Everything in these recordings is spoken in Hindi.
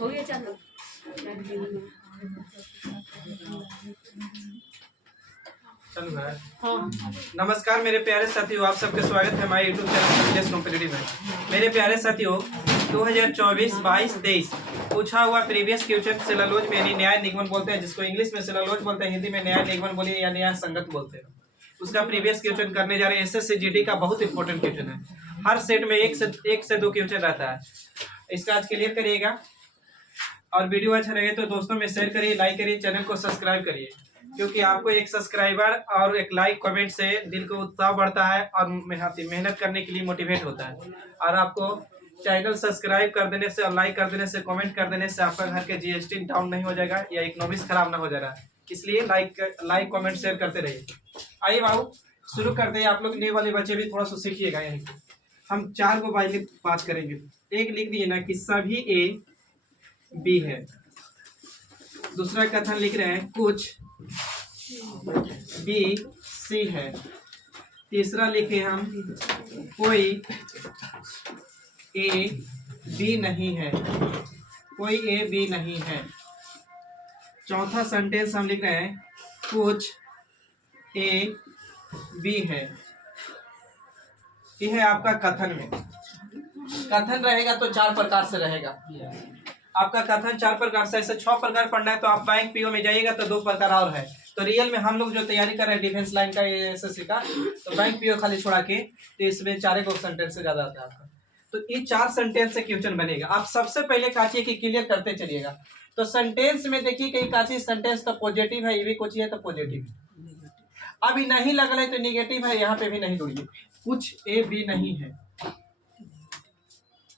हो गया चालू। चलो है। हाँ। नमस्कार मेरे प्यारे साथियों, आप सबका स्वागत है हमारे यूट्यूब चैनल संदेश कॉम्पिटिटिव में। मेरे प्यारे साथियों, 2024, 22, 23 पूछा हुआ प्रीवियस क्वेश्चन सेलुलोज में यानी न्याय निगमन बोलते हैं, जिसको इंग्लिश में सेलुलोज बोलते हैं, हिंदी में न्याय निगमन बोलिए या न्याय संगत बोलते हैं। उसका प्रीवियस क्वेश्चन करने जा रहे हैं। एसएससी जीडी का बहुत इंपॉर्टेंट क्वेश्चन है। हर सेट में एक से दो क्वेश्चन रहता है। इसका आज क्लियर करिएगा और वीडियो अच्छा लगे तो दोस्तों में शेयर करिए, लाइक करिए, चैनल को सब्सक्राइब करिए, क्योंकि आपको एक सब्सक्राइबर और एक लाइक कमेंट से दिल को उत्साह बढ़ता है और मेहनत करने के लिए मोटिवेट होता है। और आपको चैनल सब्सक्राइब कर देने से और लाइक कर देने से, कमेंट कर देने से आपका घर के जीएसटी डाउन नहीं हो जाएगा या इकोनॉमिक्स खराब ना हो जाएगा। इसलिए लाइक कमेंट शेयर करते रहिए। आइए बाबू शुरू करते हैं। आप लोग न्यू वाले बच्चे भी थोड़ा सा सीखिएगा। यहीं पे हम 4 को बात करेंगे। एक लिख दिए ना कि सभी ए बी है। दूसरा कथन लिख रहे हैं कुछ बी सी है। तीसरा लिखे हम कोई ए बी नहीं है, कोई ए बी नहीं है। चौथा सेंटेंस हम लिख रहे हैं कुछ ए बी है। यह है आपका कथन में। कथन रहेगा तो 4 प्रकार से रहेगा। आपका कथन 4 प्रकार से, ऐसे 6 प्रकार पढ़ना है तो आप बैंक पीओ में जाइएगा तो 2 प्रकार और है। तो रियल में हम लोग जो तैयारी कर रहे हैं डिफेंस लाइन का एसएससी का, तो बैंक पीओ खाली छोड़ा के तो इसमें 4 सेंटेंस से ज्यादा आता है आपका। तो ये 4 सेंटेंस से क्वेश्चन बनेगा। आप सबसे पहले काची की क्लियर करते चलिएगा। तो सेंटेंस में देखिए कहीं काची सेंटेंस तो पॉजिटिव है, ये भी कुछ है तो पॉजिटिव, अभी नहीं लग रहा है तो निगेटिव है, यहाँ पे भी नहीं दूरिए। कुछ ए बी नहीं है,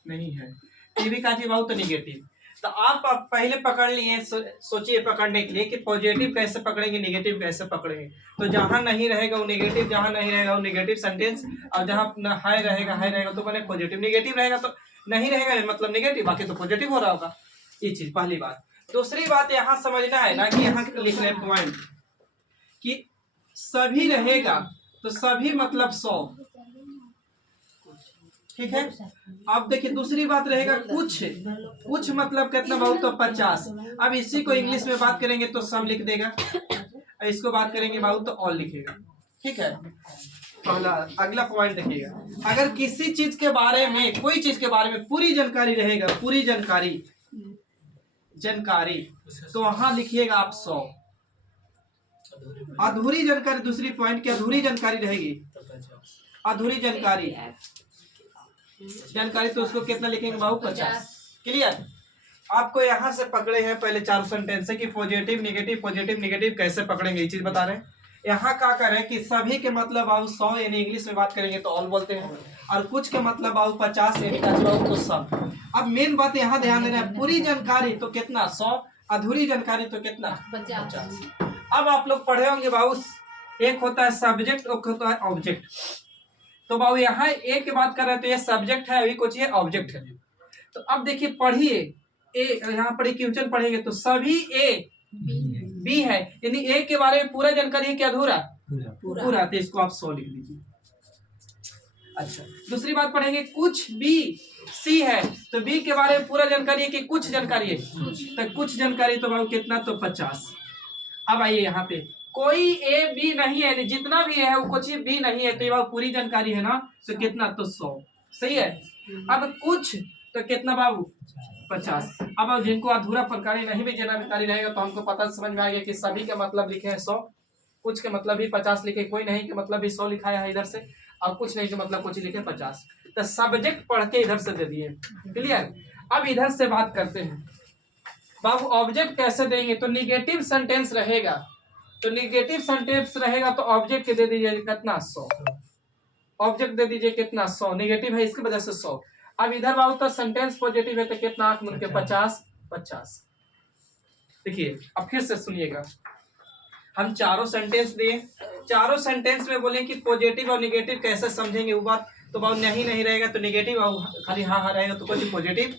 नहीं है, ये भी काची बाहू तो निगेटिव। तो आप पहले पकड़ लिए, सोचिए पकड़ने के लिए कि पॉजिटिव कैसे पकड़ेंगे, नेगेटिव कैसे पकड़ेंगे। तो जहां नहीं रहेगा वो नेगेटिव, जहां नहीं रहेगा वो नेगेटिव सेंटेंस, और जहां हाई रहेगा तो बने पॉजिटिव। नेगेटिव रहेगा तो नहीं रहेगा मतलब नेगेटिव, बाकी तो पॉजिटिव हो रहा होगा। ये चीज पहली बात। दूसरी बात यहाँ समझना है ना कि यहाँ लिख रहे पॉइंट कि सभी रहेगा तो सभी मतलब 100, ठीक है। अब देखिए दूसरी बात रहेगा कुछ मतलब कितना बहुत तो 50। अब इसी को इंग्लिश में बात करेंगे तो सम लिख देगा, इसको बात करेंगे बहुत तो ऑल लिखेगा, ठीक है। पहला अगला पॉइंट देखिएगा, अगर किसी चीज के बारे में, कोई चीज के बारे में पूरी जानकारी रहेगा, पूरी जानकारी तो वहां लिखिएगा आप 100। अधूरी जानकारी, दूसरी पॉइंट की अधूरी जानकारी रहेगी, अधूरी जानकारी तो उसको कितना लिखेंगे बाबू 50। क्लियर। आपको यहाँ से पकड़े हैं पहले 4 सेंटेंस कि पॉजिटिव नेगेटिव कैसे पकड़ेंगे, ये चीज बता रहे हैं। यहाँ क्या करें कि सभी के मतलब बाबू 100 यानी इंग्लिश में बात करेंगे तो ऑल बोलते हैं, और कुछ के मतलब बाबू 50 यानी बाबू तो सब। अब मेन बात यहाँ ध्यान देना है, पूरी जानकारी तो कितना 100, अधूरी जानकारी तो कितना 50। अब आप लोग पढ़े होंगे बाबू, एक होता है सब्जेक्ट, एक होता है ऑब्जेक्ट। तो बाबू यहाँ ए की बात कर रहे हैं तो ये सब्जेक्ट है, अभी कुछ ये ऑब्जेक्ट है। तो अब देखिए पढ़िए, ए यहाँ पर क्वेश्चन पढ़ेंगे तो सभी ए बी है, यानी ए के बारे में पूरा जानकारी है कि अधूरा पूरा, तो इसको आप 100 लिख लीजिए। अच्छा, दूसरी बात पढ़ेंगे कुछ बी सी है, तो बी के बारे में पूरा जानकारी है कि कुछ जानकारी है, तो कुछ जानकारी तो बाबू कितना तो 50। अब आइए यहाँ पे कोई ए बी नहीं है, जितना भी है वो कुछ बी नहीं है, तो ये बाबू पूरी जानकारी है ना, तो कितना तो 100, सही है। अब कुछ तो कितना बाबू 50। अब जिनको अधूरा प्रकार नहीं भी जानकारी रहेगा तो हमको पता समझ में आ गया कि सभी के मतलब लिखे हैं 100, कुछ के मतलब भी 50 लिखे, कोई नहीं के मतलब भी 100 लिखा है इधर से, और कुछ नहीं के मतलब कुछ लिखे 50। तो सब्जेक्ट पढ़ के इधर से दे दिए। क्लियर। अब इधर से बात करते हैं बाबू ऑब्जेक्ट कैसे देंगे। तो निगेटिव सेंटेंस रहेगा, तो निगेटिव सेंटेंस रहेगा तो ऑब्जेक्ट दे दीजिए कितना 100, ऑब्जेक्ट दे दीजिए कितना 100, निगेटिव है इसकी वजह से 100। अब इधर बाबू तो सेंटेंस पॉजिटिव है तो कितना आंख मुड़ के 50। देखिए अब फिर से सुनिएगा, हम चारों सेंटेंस दिए, चारों सेंटेंस में बोले कि पॉजिटिव और निगेटिव कैसे समझेंगे वो बात। तो बाबू नहीं रहेगा तो निगेटिव, और खाली हाँ रहेगा तो कुछ पॉजिटिव।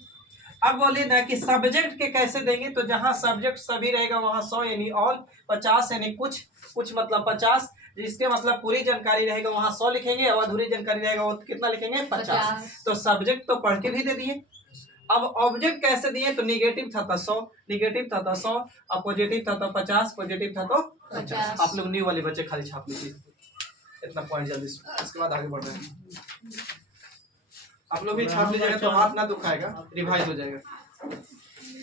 अब बोलिए ना कि सब्जेक्ट के कैसे देंगे, तो जहां सब्जेक्ट सभी रहेगा वहां 100 यानी ऑल, 50 यानी कुछ मतलब 50, जिसके मतलब पूरी जानकारी रहेगा वहां 100 लिखेंगे, और अधूरी जानकारी रहेगा वो कितना लिखेंगे 50। तो सब्जेक्ट तो पढ़ के भी दे दिए। अब ऑब्जेक्ट कैसे दिए, तो निगेटिव था तो 100, निगेटिव था तो 100, और पॉजिटिव था तो 50, पॉजिटिव था तो 50। आप लोग न्यू वाले बच्चे खाली छाप लीजिए इतना पॉइंट जल्दी से, उसके बाद आगे बढ़ रहे हैं। आप लोग भी छाप लीजिएगा तो हाथ ना दुखाएगा, रिवाइज हो जाएगा।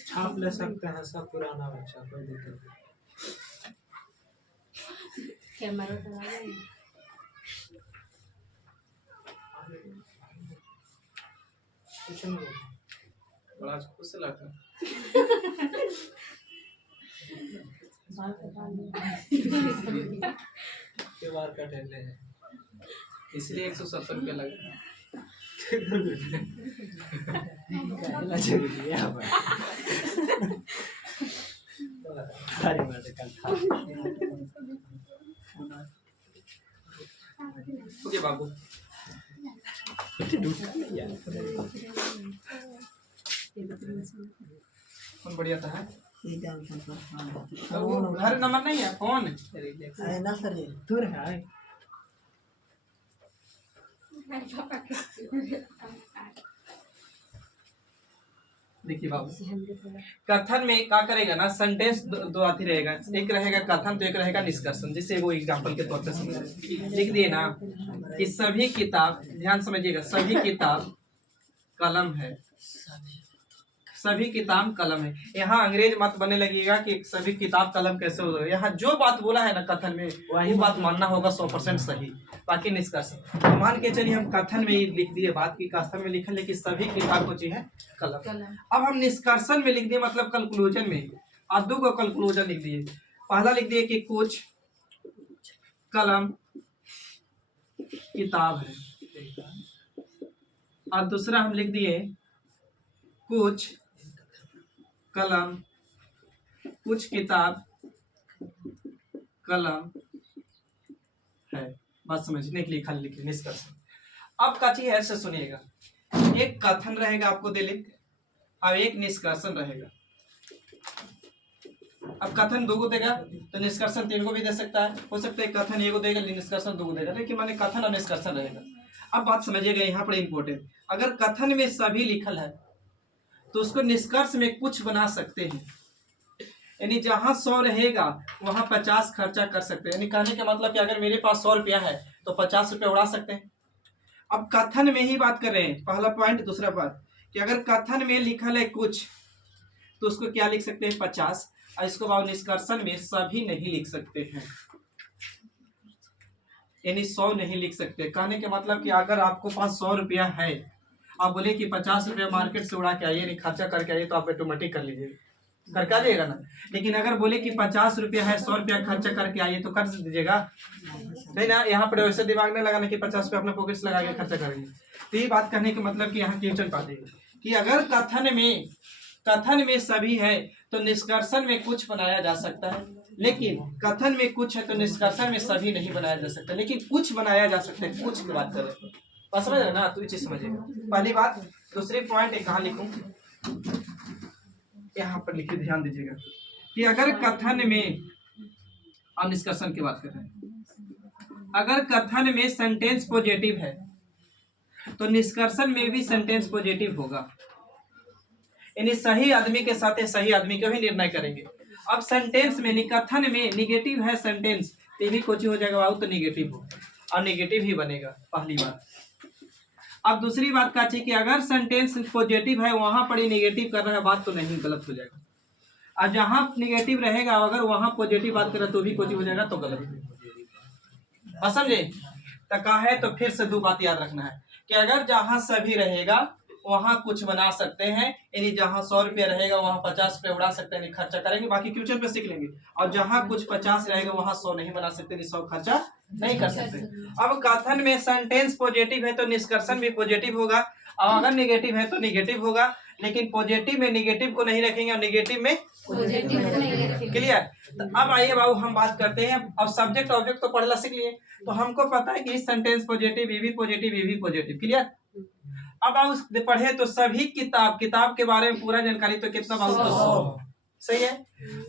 छाप ले सकते हैं, सब पुराना बच्चा, कोई दिक्कत नहीं। कैमरा चला रहे बड़ा खुश से लगता है। के बार का टेले है, इसलिए 170 रुपया लगा। ओके बाबू, कौन बढ़िया था है? घर नंबर नहीं है फोन। देखिए बाबू, कथन में क्या करेगा ना, सेंटेंस दो आती रहेगा, एक रहेगा कथन तो एक रहेगा निष्कर्षण। जैसे वो एग्जांपल के तौर पे समझ लिख दिए ना कि सभी किताब, ध्यान समझिएगा, सभी किताब कलम है, सभी किताब कलम है। यहाँ अंग्रेज मत बनने लगेगा कि सभी किताब कलम कैसे हो। यहाँ जो बात बोला है ना कथन में, वही बात मानना होगा 100% सही, बाकी निष्कर्षण। तो मान के चलिए हम कथन में ही लिख दिए बात की, कथन में लिखा कि सभी किताब को चाहिए कलम। अब हम निष्कर्षण में लिख दिए, मतलब कंक्लूजन में, आदू को कंक्लूजन लिख दिए। पहला लिख दिए कि कुछ कलम किताब है, और दूसरा हम लिख दिए कुछ कलम, कुछ किताब कलम है। बात समझने के लिए खाली लिखिए निष्कर्षण। अब का चीज ऐसे सुनिएगा, एक कथन रहेगा आपको दे लिख, अब एक निष्कर्षण रहेगा। अब कथन 2 को देगा तो निष्कर्षण 3 को भी दे सकता है, हो सकता है कथन 1 को देगा निष्कर्षण 2 को देगा, लेकिन माने कथन और निष्कर्षण रहेगा। अब बात समझिएगा यहाँ पर इंपॉर्टेंट, अगर कथन में सभी लिखल है तो उसको निष्कर्ष में कुछ बना सकते हैं, यानी जहां 100 रहेगा वहां 50 खर्चा कर सकते हैं। यानी कहने का मतलब कि अगर मेरे पास 100 रुपया है तो 50 रुपया उड़ा सकते हैं। अब कथन में ही बात कर रहे हैं, पहला पॉइंट। दूसरा बात कि अगर कथन में लिखल है कुछ तो उसको क्या लिख सकते हैं 50, और इसको बाद निष्कर्षण में सभी नहीं लिख सकते हैं, यानी 100 नहीं लिख सकते। कहने का मतलब कि अगर आपको पास 100 रुपया है, आप बोले कि 50 रुपया मार्केट से उड़ा के आइए, नहीं खर्चा करके आइए, तो आप ऑटोमेटिक कर लीजिएगा, करके आ जाइएगा ना। लेकिन अगर बोले कि 50 रुपया है, 100 रुपया खर्चा करके आइए, तो कर दीजिएगा नहीं ना। यहाँ पर वैसे दिमाग में लगाना कि 50 रुपया अपने पॉकेट से लगा के खर्चा करेंगे। तो ये बात कहने का मतलब कि यहाँ क्वेश्चन पा देगा कि अगर कथन में सभी है तो निष्कर्षण में कुछ बनाया जा सकता है, लेकिन कथन में कुछ है तो निष्कर्षण में सभी नहीं बनाया जा सकता, लेकिन कुछ बनाया जा सकता है। कुछ की बात करें, बस समझ रहे ना, तो ये चीज समझिएगा पहली बात। दूसरी पॉइंट एक कहाँ लिखूं, यहाँ पर लिखिए, ध्यान दीजिएगा कि अगर कथन में, हम निष्कर्षण की बात कर रहे हैं, अगर कथन में सेंटेंस पॉजिटिव है तो निष्कर्षण में भी सेंटेंस पॉजिटिव होगा, यानी सही आदमी के साथ सही आदमी का भी निर्णय करेंगे। अब सेंटेंस में, कथन में निगेटिव है सेंटेंस, तो भी कुछ हो जाएगा बाबू, तो निगेटिव हो, और निगेटिव ही बनेगा, पहली बात। अब दूसरी बात का कि अगर सेंटेंस पॉजिटिव है वहां पर ही निगेटिव कर रहा है बात, तो नहीं, गलत हो जाएगा। और जहां निगेटिव रहेगा अगर वहां पॉजिटिव बात करे तो भी कुछ हो जाएगा, तो गलत। समझे? तो कहा है, तो फिर से 2 बात याद रखना है कि अगर जहां सभी रहेगा वहां कुछ बना सकते हैं, यानी जहां 100 रुपया रहेगा वहां 50 रुपया उड़ा सकते हैं, नहीं खर्चा करेंगे, बाकी क्वेश्चन पे सीख लेंगे। और जहां कुछ 50 रहेगा वहां 100 नहीं बना सकते, नहीं 100 खर्चा नहीं कर सकते। अब कथन में सेंटेंस पॉजिटिव है तो निष्कर्षण भी पॉजिटिव होगा, और अगर निगेटिव है तो निगेटिव होगा, लेकिन पॉजिटिव में निगेटिव को नहीं रखेंगे और निगेटिव में पॉजिटिव नहीं रखेंगे। क्लियर? तो अब आइए बाबू हम बात करते हैं। अब सब्जेक्ट ऑब्जेक्ट तो पढ़ना सीख लिए, तो हमको पता है कि इस सेंटेंस पॉजिटिव, ये भी पॉजिटिव, ये भी पॉजिटिव। क्लियर? अब आप पढ़े तो सभी किताब के बारे में पूरा जानकारी, तो कितना बाबू, तो 100। सही है।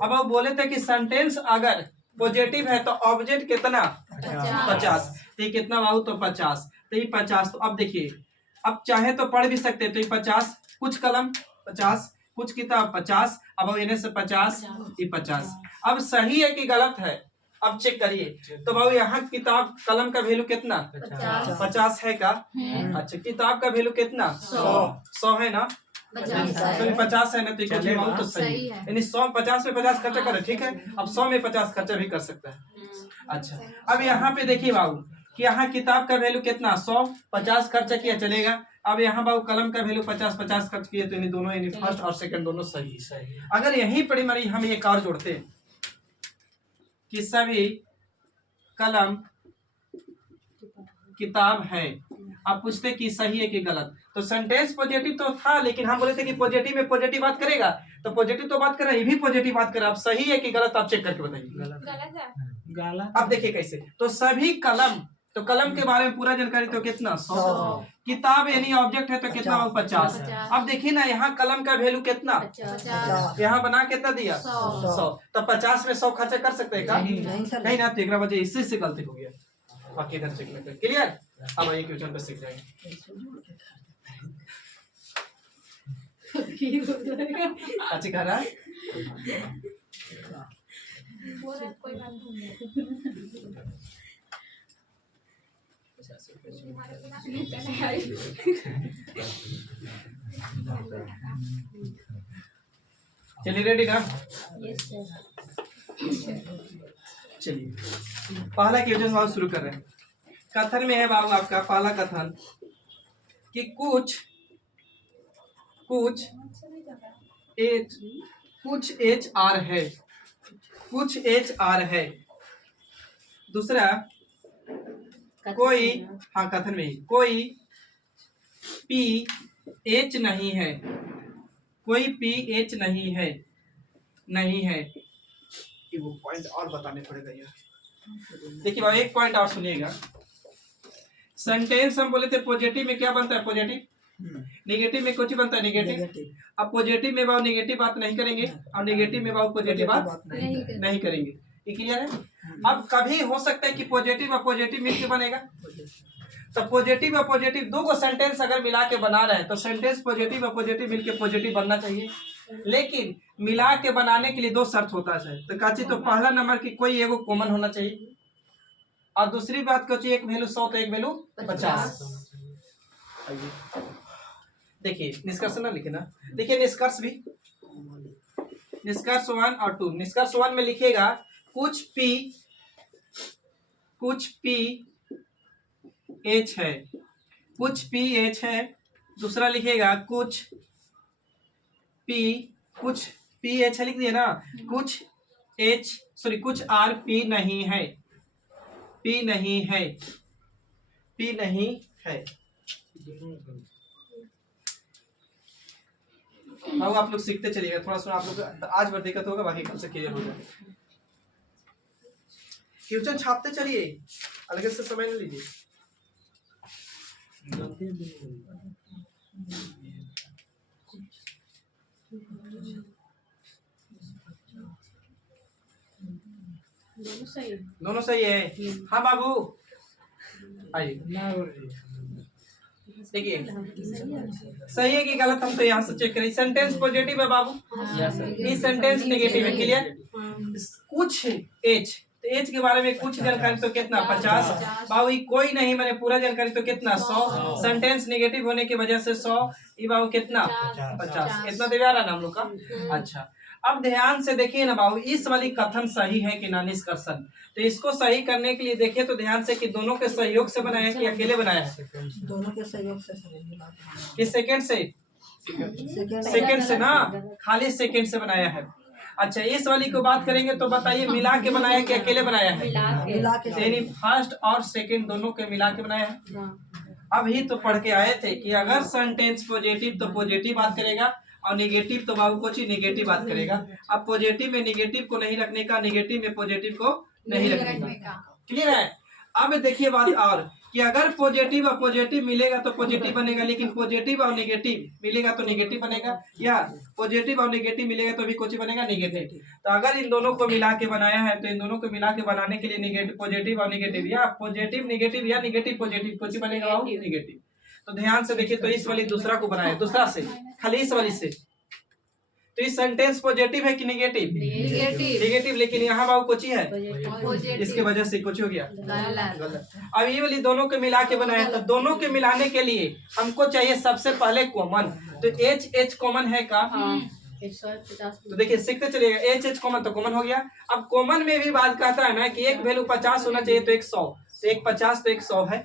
अब आप बोले थे कि सेंटेंस अगर पॉजिटिव है तो ऑब्जेक्ट कितना 50, तो ये कितना बाबू, तो 50, तो ये 50। तो अब देखिए, अब चाहे तो पढ़ भी सकते, तो ये 50 कुछ कलम 50, कुछ किताब 50, अब इन्हें से 50, ये 50। अब सही है कि गलत है, अब चेक करिए। तो बाबू यहाँ किताब कलम का वैल्यू कितना? 50 है का? अच्छा, किताब का वैल्यू कितना? 100 है ना? तो 50 है ना, तो कुछ बाबू तो सही है, यानी 100 50 में 50 खर्चा करे, ठीक है। अब 100 में 50 खर्चा भी कर सकता है। अच्छा, अब यहाँ पे देखिए बाबू कि यहाँ किताब का वैल्यू कितना? 100, 50 खर्चा किया चलेगा। अब यहाँ बाबू कलम का वैल्यू 50 खर्च किए, तो इन दोनों यानी फर्स्ट और सेकंड दोनों सही। अगर यही प्राइमरी हम एक और जोड़ते हैं कि सभी कलम किताब है, आप पूछते कि सही है कि गलत, तो सेंटेंस पॉजिटिव तो था, लेकिन हम बोले थे कि पॉजिटिव में पॉजिटिव बात करेगा, तो पॉजिटिव तो बात कर रहा है, ये भी पॉजिटिव बात कर रहा है। अब सही है कि गलत आप चेक करके बताइए। गलत। अब देखिए कैसे, तो सभी कलम, तो कलम के बारे में पूरा जानकारी तो कितना? 100। किताब यानी ऑब्जेक्ट है तो कितना? 50। अब देखिए ना, यहाँ कलम का वैल्यू कितना? यहाँ बना कितना दिया? 100। तो 50 में 100 खर्चा कर सकते हैं का? नहीं ना, तो एक वजह इससे से गलती हो गया। बाकी इधर चेक में क्लियर। अब आइए क्वेश्चन पे सीख जाएंगे। अच्छी कह रहा है। चलिए रेडी ना? चलिए पहला क्वेश्चन बाबू शुरू कर रहे हैं। कथन में है बाबू आपका पहला कथन कि कुछ एच आर है, कुछ एच आर है। दूसरा कोई, हाँ कथन में ही, कोई पी एच नहीं है, कोई पी एच नहीं है, नहीं है। वो पॉइंट और बताने पड़ेगा यार। देखिए भाई एक पॉइंट और सुनिएगा। सेंटेंस हम बोले थे पॉजिटिव में क्या बनता है? पॉजिटिव। नेगेटिव में कुछ बनता है? नेगेटिव। अब पॉजिटिव में बाबू नेगेटिव बात नहीं करेंगे और नेगेटिव में बाबू पॉजिटिव बात नहीं करेंगे। ये क्लियर है? अब कभी हो सकता है कि पॉजिटिव और पॉजिटिव मिलकर बनेगा, तो पॉजिटिव और पॉजिटिव दो को सेंटेंस अगर मिला के बना रहे हैं तो सेंटेंस पॉजिटिव और पॉजिटिव मिलके पॉजिटिव बनना चाहिए। लेकिन मिला के बनाने के लिए दो शर्त होता है। तो काची, तो पहला नंबर की कोई एगो कॉमन होना चाहिए, और दूसरी बात को एक वैल्यू 100 तो एक वैल्यू 50। देखिए निष्कर्ष ना लिखे ना, देखिए निष्कर्ष भी, निष्कर्ष 1 और 2। निष्कर्ष 1 में लिखिएगा कुछ पी एच है, कुछ पी एच है। दूसरा लिखिएगा कुछ पी एच है, लिख दिए ना। कुछ आर पी नहीं है, पी नहीं है, पी नहीं है। अब आप लोग सीखते चलिएगा, थोड़ा सा आप लोग आज भर दिक्कत होगा, बाकी कल से क्लियर हो जाएगा। क्वेश्चन छापते चलिए, अलग से समय न लीजिए। दोनों सही है। हाँ बाबू आइए, देखिए सही है कि गलत हम तो यहाँ से चेक करें। सेंटेंस पॉजिटिव है बाबू, ये सेंटेंस नेगेटिव है। क्लियर? कुछ एच, तो एच के बारे में कुछ जानकारी तो कितना? 50। बाबू कोई नहीं, मैंने पूरा जानकारी तो कितना? 100। सेंटेंस नेगेटिव होने की वजह से 100, ये बाबू कितना? 50। इतना दे रहा ना हम लोग का। अच्छा, अब ध्यान से देखिए ना बाबू, इस वाली कथन सही है कि ना? निष्कर्षण। तो इसको सही करने के लिए देखिए तो ध्यान से कि दोनों के सहयोग से बनाया है कि अकेले बनाया है? दोनों के सहयोग से। किस सेकंड से? सेकंड से ना, खाली सेकंड से बनाया है। अच्छा, इस वाली को बात करेंगे तो बताइए मिला के बनाया कि अकेले बनाया है? यानी फर्स्ट और सेकंड दोनों के मिला के बनाया है। अभी तो पढ़ के आए थे कि अगर सेंटेंस पॉजिटिव तो पॉजिटिव बात करेगा और नेगेटिव तो बाबू कुछ ही नेगेटिव बात करेगा। अब पॉजिटिव में नेगेटिव को नहीं रखने का, नेगेटिव में पॉजिटिव को नहीं रखने का। क्लियर है? अब देखिए बात और कि अगर पॉजिटिव और पॉजिटिव मिलेगा तो पॉजिटिव बनेगा, लेकिन पॉजिटिव और नेगेटिव मिलेगा तो नेगेटिव बनेगा, या पॉजिटिव और नेगेटिव मिलेगा तो भी कुछ बनेगा नेगेटिव। तो अगर इन दोनों को मिला के बनाया है तो इन दोनों को मिला के बनाने के लिए नेगेटिव पॉजिटिव और नेगेटिव, या पॉजिटिव नेगेटिव या नेगेटिव पॉजिटिव कुछ बनेगा नेगेटिव। तो ध्यान से देखिए, तो इस वाली दूसरा को बनाया, दूसरा से खाली इस वाली से तो इस सेंटेंस पॉजिटिव है कि नेगेटिव? Negative negative. लेकिन यहाँ बाबू कोची है, पॉजिटिव इसके वजह से कुछ हो गया गलत गलत। अब ये वाली दोनों के मिला के बनाया, तो दोनों के मिलाने के लिए हमको चाहिए सबसे पहले कॉमन। तो एच एच कॉमन है का? 150 तो देखिए सीखते चलिएगा, एच एच कॉमन तो कॉमन हो गया। अब कॉमन में भी बात कहता है ना कि एक वैल्यू 50 होना चाहिए तो एक 100, तो एक 50 तो एक 100 है,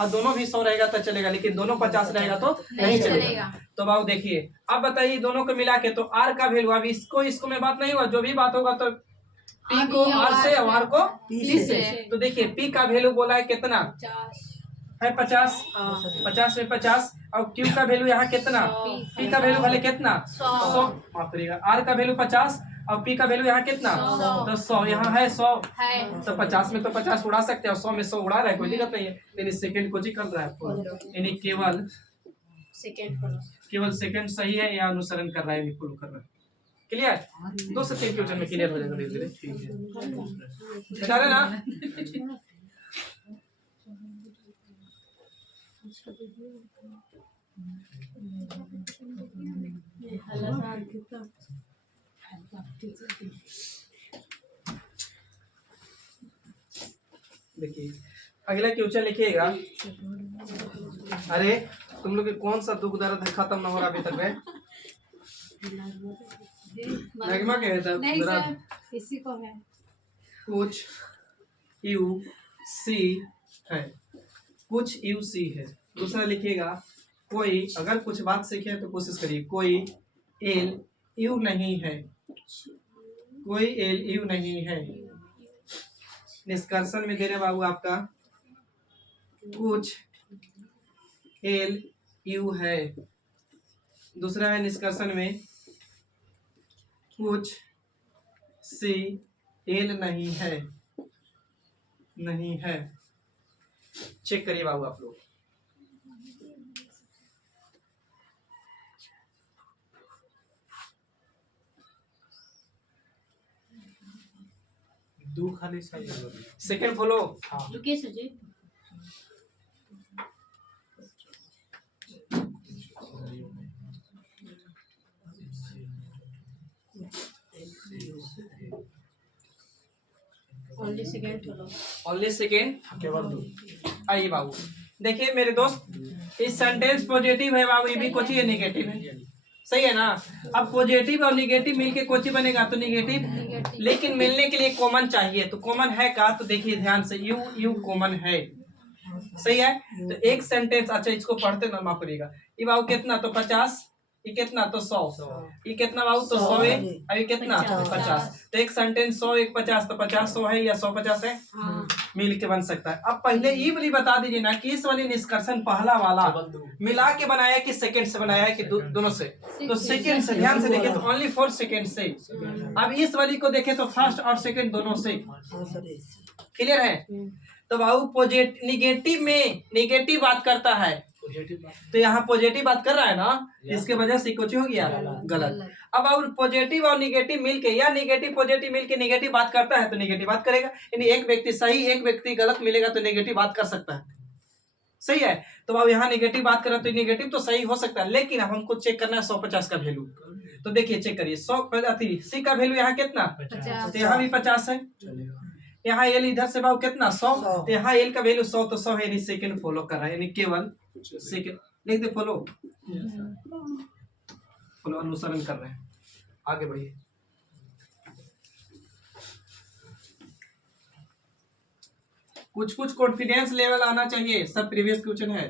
और दोनों भी 100 रहेगा तो चलेगा, लेकिन दोनों 50 रहेगा तो नहीं चलेगा। तो बाबू देखिए, अब बताइए दोनों को मिला के तो आर का वैल्यू, अब इसको इसको में बात नहीं हुआ, जो भी बात होगा तो पी को आर से और आर को पी से। तो देखिए पी का वैल्यू बोला है कितना है 50, 50 में 50। और क्यू का वैल्यू यहाँ कितना, पी का वैल्यू भले कितना 100, माफ करिएगा, आर का वैल्यू 50 और पी का वैल्यू यहाँ कितना 100। तो 100 यहाँ है 100। है तो 50 में तो 50 उड़ा सकते हैं और 100 में 100 उड़ा रहे हैं, कोई दिक्कत नहीं है। यानी सेकंड को जी कर रहा है, यानी केवल सेकंड सही है या अनुसरण कर रहा है, फॉलो कर रहा है। क्लियर? 2 से 3 क्वेश्चन में क्लियर हो जाएगा धीरे धीरे। ठीक है ना? देखिए अगला क्वेश्चन लिखिएगा। अरे तुम लोग के कौन सा दुख दर्द है खत्म ना हो रहा अभी तक है? मैग्मा के है तब नहीं दर्द? सर इसी को है कुछ यू सी है, कुछ यू सी है। दूसरा लिखिएगा, कोई, अगर कुछ बात सीखे तो कोशिश करिए, कोई एल यू नहीं है, कोई एल यू नहीं है। निष्कर्षण में दे रहे बाबू आपका कुछ एल यू है। दूसरा है निष्कर्षण में कुछ सी एल नहीं है, नहीं है। चेक करिए बाबू आप लोग। दो खाली सही है। Second follow. हाँ रुकिए सर जी ओनली सेकंड चलो ओनली सेकेंड। केवल दो। आइए बाबू देखिए मेरे दोस्त, इस सेंटेंस पॉजिटिव है बाबू, ये भी कुछ ही नेगेटिव है, सही है ना? अब पॉजिटिव और नेगेटिव मिलके कुछ ही बनेगा तो नेगेटिव, लेकिन मिलने के लिए कॉमन चाहिए। तो कॉमन है का? तो देखिए ध्यान से, यू यू कॉमन है, सही है। तो एक सेंटेंस, अच्छा इसको पढ़ते ना माफ करिएगा, ये बाबू कितना तो 50, ये कितना तो 100, ये कितना बाबू तो 100 है, अभी कितना 50। तो एक सेंटेंस 100 एक 50, तो 50 100 है या 100 50 है, मिल के बन सकता है। अब पहले ये वाली बता दीजिए ना कि इस वाली निष्कर्षण पहला वाला मिला के बनाया कि सेकंड से बनाया है कि दोनों से? तो सेकंड से। ध्यान से देखें तो ओनली 4 सेकंड से। अब इस वाली को देखें तो फर्स्ट और सेकंड दोनों से। क्लियर है? तो बाबू पॉजिटिव निगेटिव में नेगेटिव बात करता है, तो यहाँ पॉजिटिव बात कर रहा है ना, इसके वजह से कुछ हो गया गलत। अब और पॉजिटिव और नेगेटिव मिलके या नेगेटिव पॉजिटिव मिलके नेगेटिव बात करता है तो नेगेटिव बात करेगा, यानी एक व्यक्ति सही एक व्यक्ति गलत मिलेगा तो नेगेटिव बात कर सकता है, सही है। तो अब यहाँ नेगेटिव बात कर रहा है तो नेगेटिव तो सही हो सकता है, लेकिन अब हमको चेक करना है 150 का वैल्यू। तो देखिए चेक करिए, 100 सी का वैल्यू यहाँ कितना, तो यहाँ भी 50 है, यहाँ एल इधर से बाबू कितना 100, तो यहाँ एल का वैल्यू 100, तो 100 है, यानी सेकंड फॉलो कर रहा है, यानी केवल सेकंड। लिख दे फॉलो, फॉलो अनुसरण कर रहे हैं। आगे बढ़िए। कुछ कुछ कॉन्फिडेंस लेवल आना चाहिए, सब प्रीवियस क्वेश्चन है।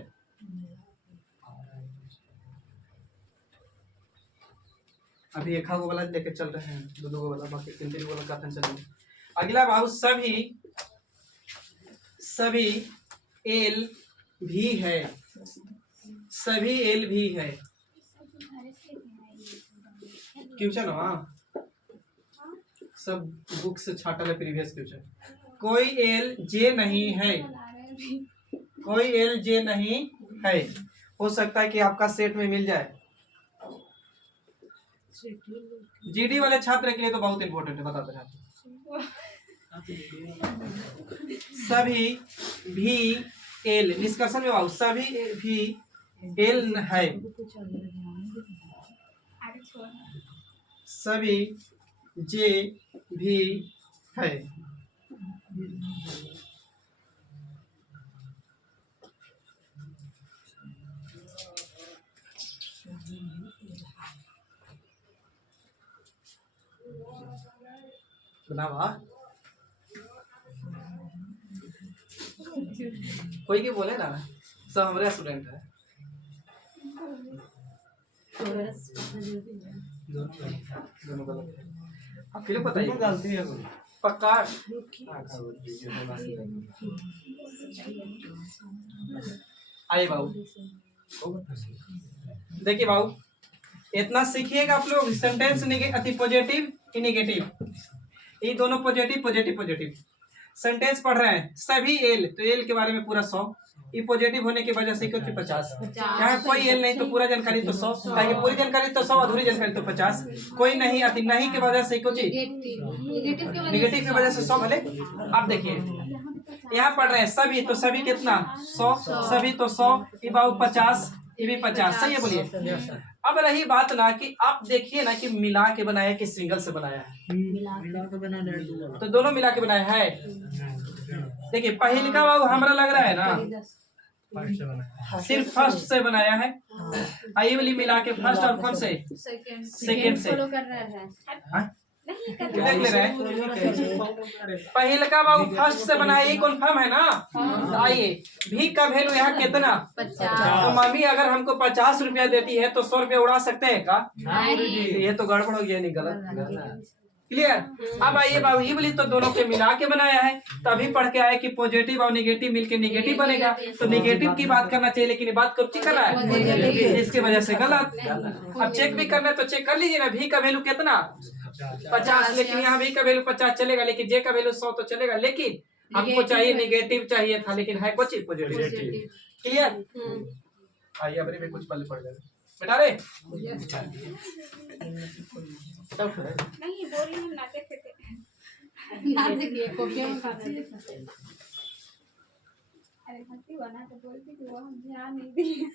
अभी एक गो वाला लेके चल रहे हैं, दो गो वाला, बाकी तीन गो वाला का चलेंगे। अगला बाबू सभी एल भी है, सभी एल भी है। क्वेश्चन हाँ सब बुक से छाटा है प्रीवियस क्वेश्चन। कोई एल जे नहीं है, कोई एल जे नहीं है। हो सकता है कि आपका सेट में मिल जाए। जीडी वाले छात्र के लिए तो बहुत इंपॉर्टेंट है, बताते हैं। सभी भी एल, निष्कर्षण में बाबू सभी भी एल है। सभी जे भी है। बनावा कोई की बोले ना, सब हमारे स्टूडेंट है। दोनों गलत है। आप फिर बताइए गलती है पक्का। आइए बाबू, देखिए बाबू, इतना सीखिएगा आप लोग। सेंटेंस अति पॉजिटिव कि नेगेटिव, ये दोनों पॉजिटिव पॉजिटिव पॉजिटिव। सेंटेंस पढ़ रहे हैं सभी एल, तो एल के बारे में पूरा 100, ये पॉजिटिव होने की वजह से 50। यहाँ कोई एल नहीं तो पूरा जानकारी तो 100, कहीं पूरी जानकारी तो 100, अधूरी जानकारी तो 50। कोई नहीं अति नहीं की वजह से कुछ नेगेटिव की वजह से 100 भले। अब देखिए यहाँ पढ़ रहे हैं सभी, तो सभी कितना 100, सभी तो 100, ये बाबू 50, ये भी 50। सही है, बोलिए। अब रही बात ना कि आप देखिए ना कि मिला के बनाया कि सिंगल से बनाया है, तो दोनों मिला के बनाया है। देखिए पहले का बाबू हमारा लग रहा है ना सिर्फ फर्स्ट से बनाया है, आई वाली मिला के फर्स्ट और कौन से सेकंड से देख ले रहे हैं। पहले का बाबू फर्स्ट से बनाया, ये कन्फर्म है ना। तो आइए भी का वैल्यू यहाँ कितना 50। तो मम्मी अगर हमको 50 रुपया देती है तो 100 रुपया उड़ा सकते हैं का? ये तो गड़बड़ हो गया, नहीं गलत। क्लियर। अब आइए बाबू, ये बोली तो दोनों के मिला के बनाया है, तभी पढ़ के आए कि पॉजिटिव और नेगेटिव मिलके नेगेटिव बनेगा। तो नेगेटिव की बात करना चाहिए, लेकिन ये बात कब चेक कर रहा है, इसके वजह से गलत। अब चेक भी करना है तो चेक कर लीजिए ना, भी का वैल्यू कितना 50, लेकिन यहाँ भी का वैल्यू 50 चलेगा, लेकिन जे का वैल्यू 100 तो चलेगा। लेकिन हमको चाहिए नेगेटिव चाहिए था, लेकिन है कुछ पॉजिटिव। क्लियर। आइए अभी में कुछ पल पड़ जाए बेटा रे। नहीं बोली हम नाटक करते अरे हंसी बना तो बोलती थी, वो हम ध्यान नहीं दिए।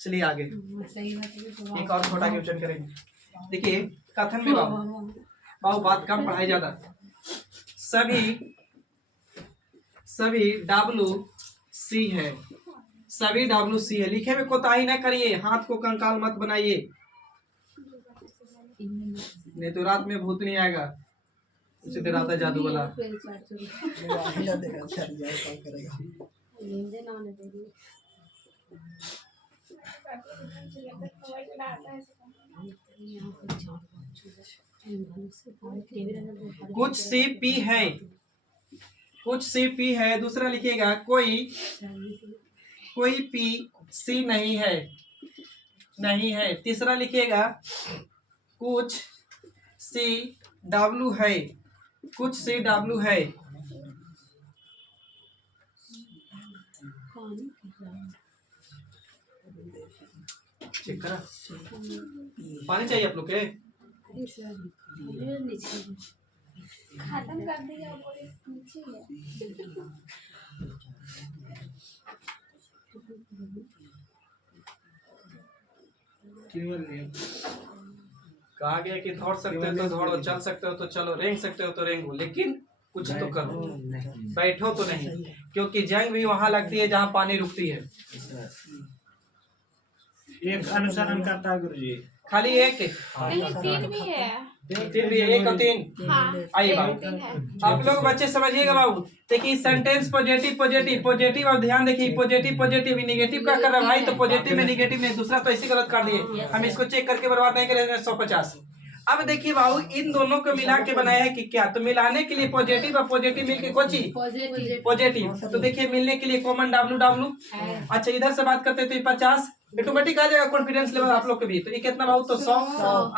चलिए आगे एक और छोटा क्वेश्चन करेंगे। देखिए कथन में बाबू बात कम पढ़ाई ज्यादा। सभी WC है, सभी WC है। लिखे में कोताही न करिए, हाथ को कंकाल मत बनाइए, नहीं तो रात में भूत नहीं आएगा, उसे डराता जादू वाला। कुछ CP है, कुछ CP है। दूसरा लिखिएगा कोई PC नहीं है, नहीं है। तीसरा लिखिएगा कुछ CW है, कुछ CW है। चेक करा, पानी चाहिए आप लोग के? खत्म कर दिया, बोले नीचे है। कहा गया कि दौड़ सकते हो तो दौड़ो, चल सकते हो तो चलो, रेंग सकते हो तो रेंगो, लेकिन कुछ तो करो, बैठो तो नहीं, क्योंकि जंग भी वहां लगती है जहां पानी रुकती है। एक अनुसरण करता है गुरुजी, खाली एक नहीं 3 भी है, 3 भी है, 1 और 3। हाँ आइए बाबू, 3 है। आप लोग बच्चे समझिएगा बाबू। देखिए सेंटेंस पॉजिटिव पॉजिटिव पॉजिटिव, और ध्यान देखिए पॉजिटिव पॉजिटिव निगेटिव का कर रहा भाई, तो पॉजिटिव में निगेटिव में दूसरा तो ऐसे गलत कर दिए। हम इसको चेक करके बर्बाद नहीं करेंगे। 150। अब देखिए बाबू, इन दोनों को मिला के बनाया है कि क्या, तो मिलाने के लिए पॉजिटिव और पॉजिटिव मिलके कुछ पॉजिटिव। तो देखिए मिलने के लिए कॉमन WW। अच्छा इधर से बात करते तो ये 50 ऑटोमेटिक आ जाएगा, कॉन्फिडेंस लेवल आप लोग के भी। तो ये कितना बाबू, तो 100।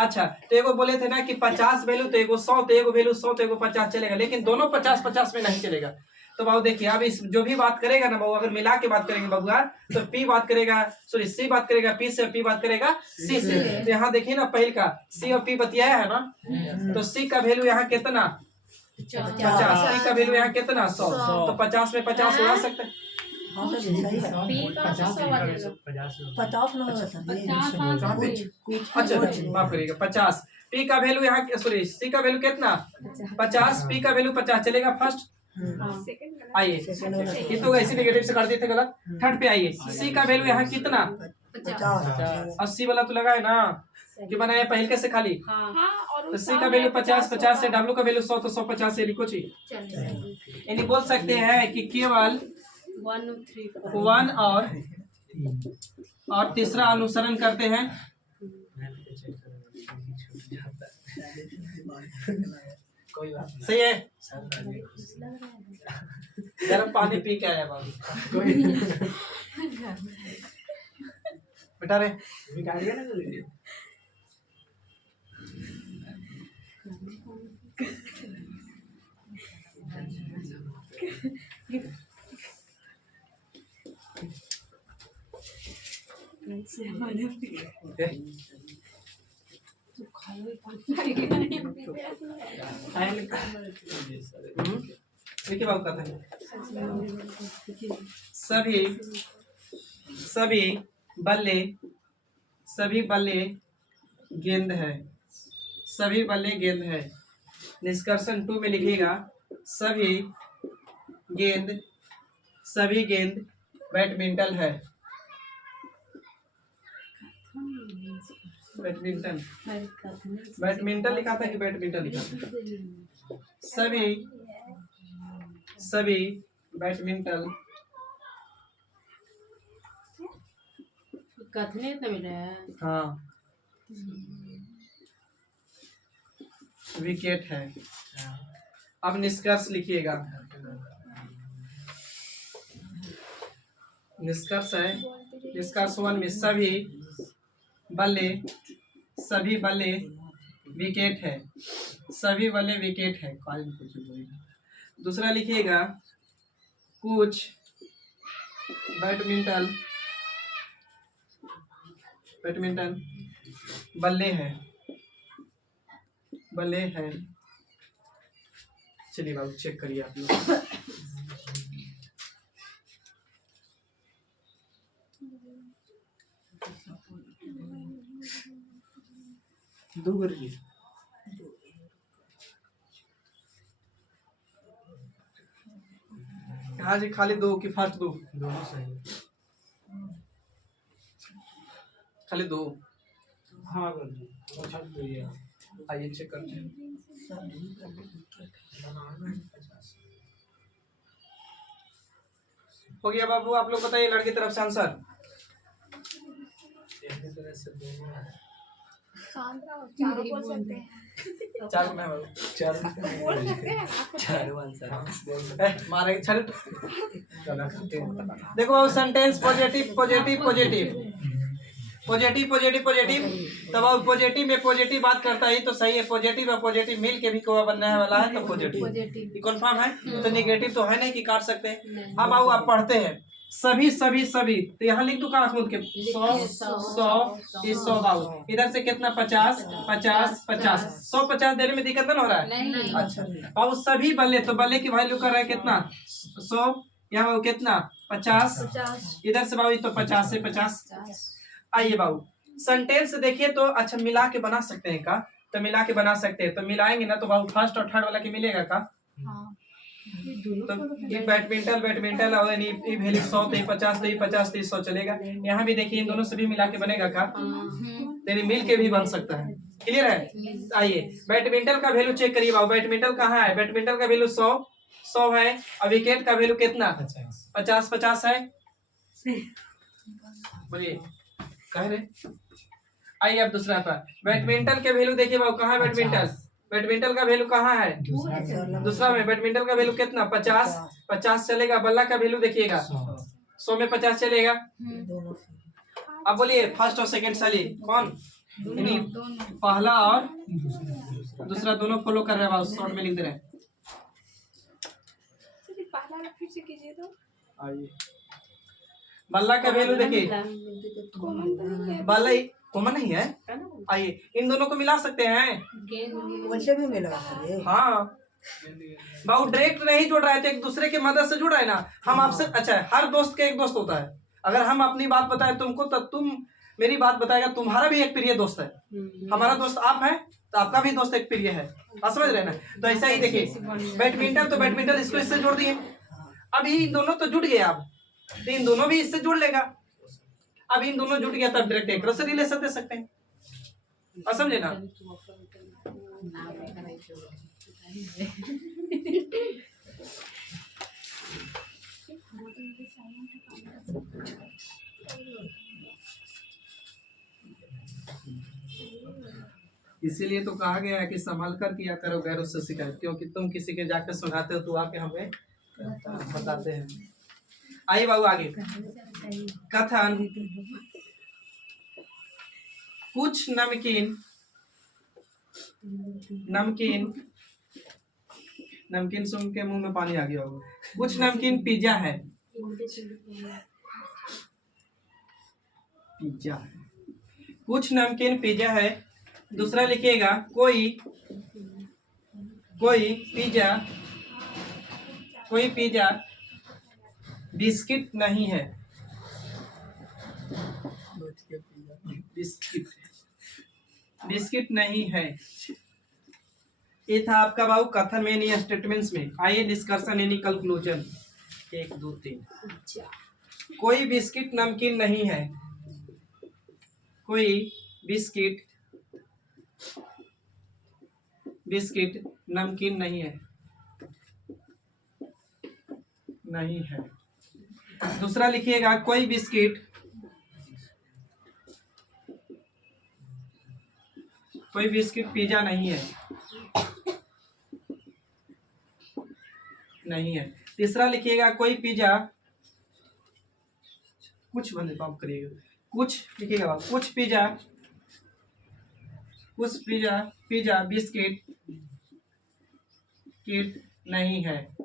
अच्छा तो एगो बोले थे ना कि 50 वैल्यू, तो एगो 100, तो एगो वैल्यू 100, तो एगो 50 चलेगा, लेकिन दोनों 50-50 में नहीं चलेगा। तो बाबू देखिए अब इस जो भी बात करेगा ना बाबू, अगर मिला के बात करेंगे बाबूआ, तो P बात करेगा, सॉरी C बात करेगा P से, P बात करेगा C से। तो यहाँ देखिए ना पहले का C और P बतियाया है ना, तो C का वैल्यू यहाँ कितना 50, P का वैल्यू यहाँ कितना 100, तो 50 में 50 उड़ा सकते हैं। हाँ सर सही है। पी का 100 आ जाएगा। 50 ना होगा सर ये। 50 हाँ कुछ कुछ अच्छा कुछ माफ करिएगा 50। पी का वैल्यू यहाँ सॉरी सी का वैल्यू कितना 50, पी का वैल्यू 50 चलेगा फर्स्ट। हाँ सेकंड आइए सेकंड वाला ये तो ऐसे नेगेटिव से कर दिए थे गलत। थर्ड पे आइए सी का वैल्यू यहाँ कितना 50 80 वाला तो लगा है ना कि बनाया पहले कैसे खाली। हाँ हाँ और तो सी का वैल्यू 50, 50 से डब्ल्यू का वैल्यू 100 तो 150 से लिखो जी। चलिए यानी बोल सकते हैं कि केवल 1 3 वन और तीसरा अनुसरण करते हैं। कोई बात नहीं। सही है। कोई गर्म पानी पी के आया बाबू बेटा रे। निकालिए ना वीडियो। देखिए बाबू कहते हैं सभी बल्ले गेंद है। सभी बल्ले गेंद है। निष्कर्षण 2 में लिखिएगा सभी गेंद बैडमिंटन है। बैडमिंटन लिखा था कि बैडमिंटन लिखा था। सभी बैडमिंटन कथने तो मिला है। हाँ विकेट है। अब निष्कर्ष लिखिएगा। निष्कर्ष है निष्कर्ष 1 में सभी बल्ले विकेट है। सभी बल्ले विकेट है। दूसरा लिखिएगा कुछ बैडमिंटन बल्ले है। चलिए बाबू चेक करिए आप लोग। दो करिए। हाँ जी खाली 2 की फर्स्ट 2 दोनों सही। खाली 2। हाँ कर दी। अच्छा तो ये आइए चेक करते हैं। हो गया बाबू आप लोग बताइए लड़की तरफ से आंसर। एक तरह से दोनों है। चारों बोल सकते हैं। 4 में है बाबू। बोल सकते हैं आपको मारे छल। देखो बाबू सेंटेंस पॉजिटिव तब अब पॉजिटिव में पॉजिटिव बात करता है तो सही है। पॉजिटिव और पॉजिटिव मिल के भी कोई बनने वाला है तो पॉजिटिव ये कंफर्म है। तो नेगेटिव तो है नहीं कि काट सकते हैं। अब बाबू आप पढ़ते हैं सभी तो यहाँ लिख दो कहाँ खोद के 100 बाबू इधर से कितना 50 150 देने में दिक्कत नहीं हो रहा है। नहीं अच्छा बाबू सभी बल्ले तो बल्ले की वैल्यू कर रहा है कितना 100 यहाँ बाबू कितना 50 इधर से बाबू तो 50 से 50। आइए बाबू सेंटेंस देखिए तो अच्छा मिला के बना सकते हैं का तो मिला के बना सकते हैं तो मिलाएंगे ना तो बाबू फर्स्ट और थर्ड वाला के मिलेगा का। तो ये बैडमिंटन और ये वैल्यू 100 तो 50 तो 50 तो 100 चलेगा। यहाँ भी देखिए इन दोनों से भी मिला के बनेगा का तेरी मिल के भी बन सकता है। क्लियर है। आइए बैडमिंटन का वैल्यू चेक करिए बाबू। बैडमिंटन कहाँ है। बैडमिंटन का वैल्यू 100 है और विकेट का वैल्यू कितना 50 है। बोलिए कह रहे। आइए अब दूसरा पर बैडमिंटन के वैल्यू देखिए बाबू कहाँ है। बैडमिंटन का वैल्यू कहाँ है दूसरा में। बैडमिंटन का वैल्यू कितना 50 चलेगा। बल्ला का वैल्यू देखिएगा 100 में 50 चलेगा। अब बोलिए फर्स्ट और सेकंड साली कौन यानी पहला और दूसरा दोनों फॉलो कर रहे हैं। शॉर्ट में लिख दे रहे हैं। पहला फिर से कीजिए तो आइए बल्ला का वैल्यू देखिए बल्ला कॉमन नहीं है। आइए इन दोनों को मिला सकते हैं। वैसे भी मिलेगा सर ये। हाँ बाबू डायरेक्ट नहीं जुड़ रहा है तो एक दूसरे की मदद से जुड़ रहा है ना। हम आपसे अच्छा है, हर दोस्त के एक दोस्त होता है। अगर हम अपनी बात बताएं तुमको तो तुम मेरी बात बताएगा, तुम्हारा भी एक प्रिय दोस्त है। हमारा दोस्त आप है तो आपका भी दोस्त एक प्रिय है। आप समझ रहे हैं ना। तो ऐसा ही देखिए बैडमिंटन, तो बैडमिंटन इसको इससे जोड़ दिए, अभी इन दोनों तो जुड़ गए। आप तो इन दोनों भी इससे जुड़ लेगा। अब इन दोनों जुट गया तब डायरेक्ट एक से रिलेशन दे सकते हैं। आप समझे ना। इसीलिए तो कहा गया है कि संभाल कर किया करो गैरों से शिकायत, क्योंकि तुम किसी के जाकर सुनाते हो तो आके हमें बताते हैं। आइए बाबू आगे। कथन। कुछ नमकीन सुन के मुंह में पानी आ गया होगा। कुछ नमकीन पिज्जा है। कुछ नमकीन पिज्जा है। दूसरा लिखिएगा कोई पिज्जा बिस्किट नहीं है। बिस्किट नहीं है। ये था आपका बाबू कथन में यानी स्टेटमेंट्स में। आइए डिस्कशन यानी कंक्लूजन। 1 2 3। कोई बिस्किट नमकीन नहीं है। कोई बिस्किट नमकीन नहीं है। दूसरा लिखिएगा कोई बिस्किट पिज्जा नहीं है। तीसरा लिखिएगा कोई पिज्जा कुछ करिएगा। कुछ लिखिएगा कुछ पिज्जा बिस्किट नहीं है।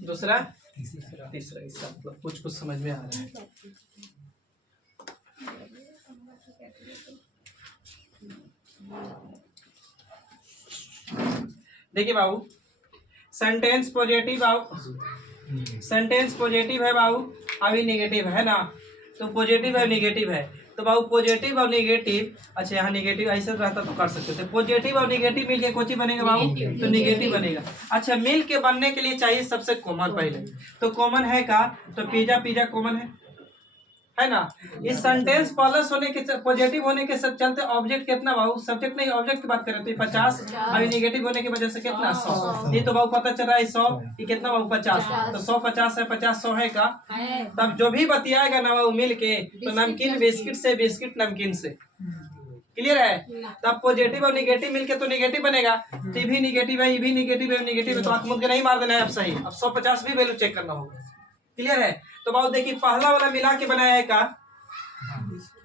दूसरा तीसरा इसका मतलब कुछ समझ में आ रहा है। देखिए बाबू सेंटेंस पॉजिटिव है बाबू, अभी नेगेटिव है ना। तो पॉजिटिव है नेगेटिव है तो बाबू पॉजिटिव और नेगेटिव। अच्छा यहाँ नेगेटिव ऐसे रहता तो कर सकते थे। पॉजिटिव और नेगेटिव मिलके कुछ ही बनेगा बाबू, तो नेगेटिव बनेगा। अच्छा मिल के बनने के लिए चाहिए सबसे कॉमन पहले। तो कॉमन है का, तो पिज्जा कॉमन है ना। इस सेंटेंस प्लस होने के पॉजिटिव होने के चलते ऑब्जेक्ट कितना बाबू, सब्जेक्ट नहीं ऑब्जेक्ट की बात करें तो 50। अभी नेगेटिव होने की वजह से कितना 100। ये तो बाबू पता चल रहा है 100, ये कितना बाबू 50। तो 100 50 है, 50 100 है का। तब जो भी बतियाएगा ना बाबू मिल के, तो नमकीन बिस्किट से बिस्किट नमकीन से। क्लियर है। तब पॉजिटिव और नेगेटिव मिलके तो नेगेटिव बनेगा। तो ये भी नेगेटिव है, ये भी नेगेटिव है, तो आंख मूंद के नहीं मार देना है अब सही। अब 150 भी वैल्यू चेक करना होगा। क्लियर है। तो बाबू देखिए पहला वाला मिला के बनाया है का,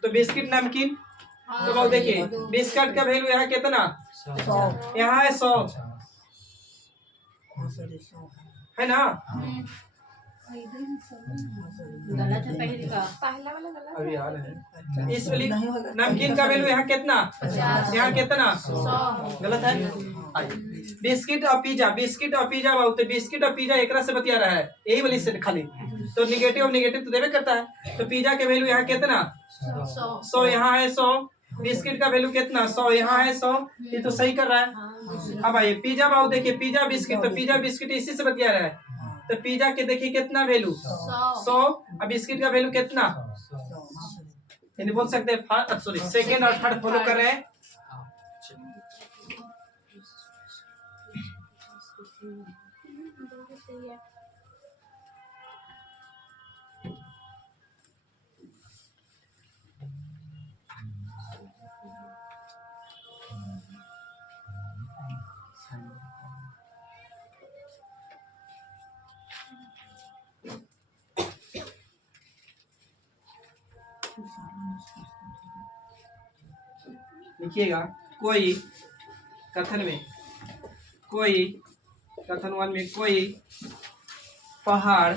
तो बिस्किट नमकीन। तो बाबू देखिए बिस्किट का वैल्यू यहाँ कितना, यहाँ है 100 है ना। गलत है पहले का। पहला वाला गलत अभी आ रहे हैं। इस वाली नमकीन का वैल्यू यहाँ कितना, यहाँ कितना 100 गलत है। बिस्किट और पिज्जा बाबू, तो बिस्किट और पिज्जा एक से बतिया रहा है, यही वाली से खाली। तो निगेटिव तो देवे करता है। तो पिज्जा के वैल्यू यहाँ कितना 100, यहाँ है 100। बिस्किट का वैल्यू कितना 100, यहाँ है 100। ये तो सही कर रहा है। अब आइए पिज्जा बाबू देखिए पिज्जा बिस्किट, तो पिज्जा बिस्किट इसी से बतिया रहा है। तो पिज्जा के देखिए कितना वैल्यू 100, और बिस्किट का वैल्यू कितना, यानी बोल सकते हैं सॉरी सेकेंड और थर्ड फॉलो कर रहे हैं। लिखिएगा कोई कथन में कोई, कथन 1 में कोई पहाड़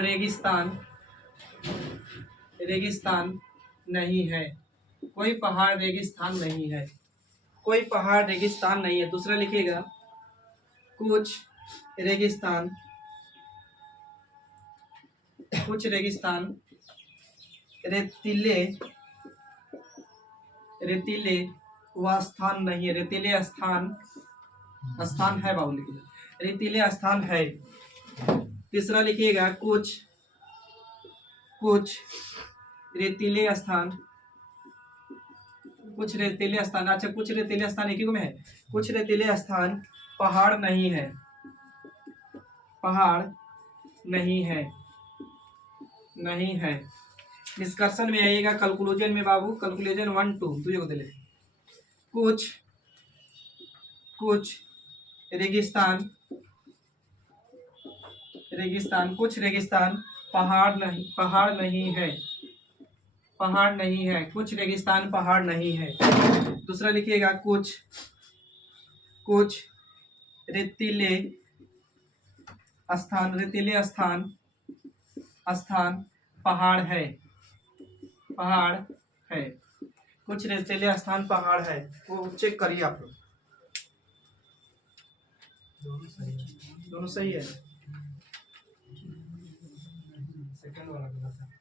रेगिस्तान नहीं है। कोई पहाड़ रेगिस्तान नहीं है। कोई पहाड़ रेगिस्तान नहीं है। दूसरा लिखिएगा कुछ रेगिस्तान रेतीले वह स्थान नहीं है। रेतीले स्थान है बाबू, लिखिए रेतीले स्थान है। तीसरा लिखिएगा कुछ रेतीले स्थान। अच्छा, कुछ रेतीले स्थान एक ही में है। कुछ रेतीले स्थान पहाड़ नहीं है। निष्कर्षण में आइएगा, कैलकुलेशन में बाबू, कैलकुलेशन 1 2 तुझे को दे। कुछ रेगिस्तान कुछ रेगिस्तान पहाड़ नहीं है। कुछ रेगिस्तान पहाड़ नहीं है। दूसरा लिखिएगा कुछ रेतीले स्थान पहाड़ है। कुछ रेतीले स्थान पहाड़ है। वो चेक करिए आप लोग, दोनों सही है। सेकंड वाला गलत है।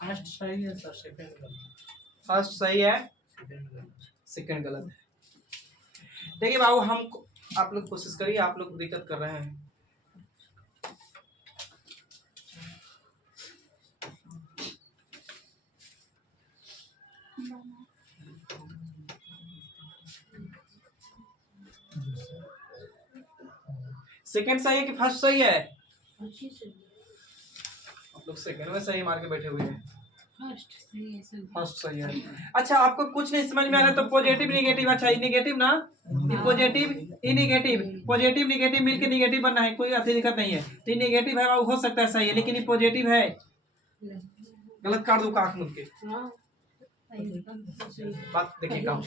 फर्स्ट सही है सर, सेकंड गलत। फर्स्ट सही है, सेकंड गलत है। देखिए बाबू, हम आप लोग कोशिश करिए, आप लोग दिक्कत कर रहे हैं। सेकंड सही है कि फर्स्ट सही है? आप लोग सेकंड में सही मार के बैठे हुए हैं। फर्स्ट सही है। अच्छा, आपको कुछ नहीं समझ में आ रहा तो पॉजिटिव निगेटिव, अच्छा निगेटिव ना, पॉजिटिव पॉजिटिव निगेटिव मिलके निगेटिव बनना है, कोई अच्छी दिक्कत नहीं है। तो निगेटिव है हो सकता है सही है, लेकिन ये पॉजिटिव है। गलत काट दो आँख मुझ के। बात देखिए काम,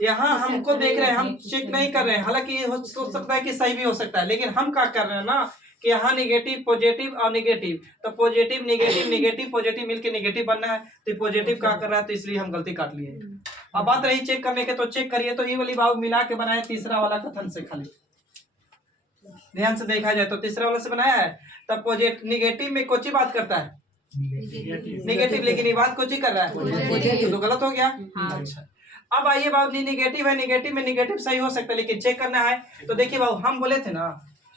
यहाँ हमको देख रहे हैं, हम चेक नहीं कर रहे हैं। हालांकि ये हो सकता है कि सही भी हो सकता है, लेकिन हम क्या कर रहे हैं ना कि यहाँ निगेटिव पॉजिटिव और निगेटिव, तो पॉजिटिव निगेटिव पॉजिटिव मिलके निगेटिव बनना है। तो पॉजिटिव क्या कर रहा है, तो इसलिए हम गलती काट लिए। अब बात रही चेक करने के, तो चेक करिए। तो ये वाली बात मिला के बनाया तीसरा वाला कथन से, खाली ध्यान से देखा जाए तो तीसरा वाला से बनाया है। तब पॉजिटिव निगेटिव में कोची बात करता है निगेटिव, लेकिन ये बात कोची कर रहा है, तो गलत हो गया। अच्छा, अब आइए बाबू, निगेटिव है, निगेटिव में निगेटिव सही हो सकता है, लेकिन चेक करना है। तो देखिए बाबू, हम बोले थे ना